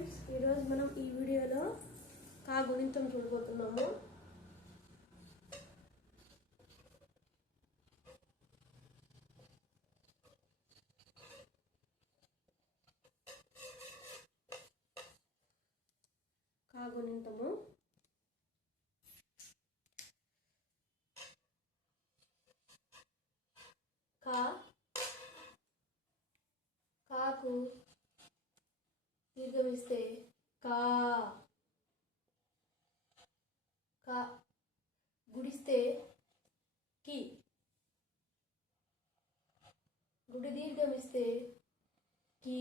Friends ఈరోజు మనం ఈ వీడియోలో కా గుణితం చూడబోతున్నాము. కా గుణితము. కా. కాకు. దీర్ఘమిస్తే కా కా గుడిస్తే కి గుడి దీర్ఘమిస్తే కీ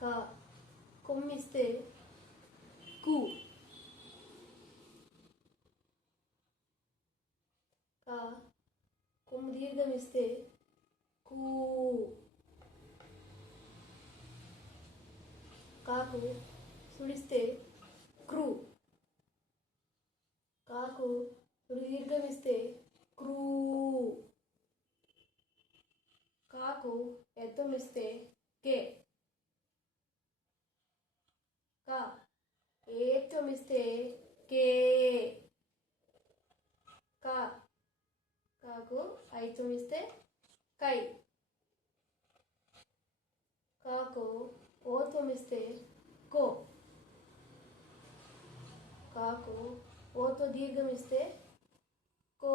కా కొమ్మిస్తే కు కా కొమ్ము దీర్ఘమిస్తే కూ కాకు సుడిస్తే క్రూ. కాకు దీర్ఘమిస్తే క్రూ. కాకు ఎత్తమిస్తే కే. కా. ఏత్తమిస్తే కే. కా. కాకు ఐతం కై కాకు ఓతం ఇస్తే కో. కాకు. ఓతో దీర్ఘం ఇస్తే కో.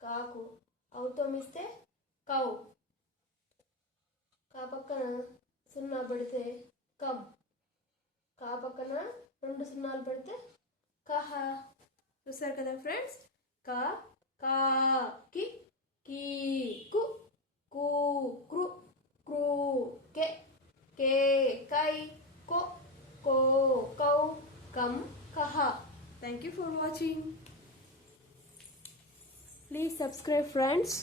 కాకు. అవుతో ఇస్తే కౌ. కా పక్కన సున్నా పెడితే కమ్ కా పక్కన రెండు సున్నాలు పెడితే కహ. చూసారు కదా ఫ్రెండ్స్? కా కా కు కు క్రు క్రూ కే కే కై కో కో కౌ కమ్ కహ thank you for watching please subscribe friends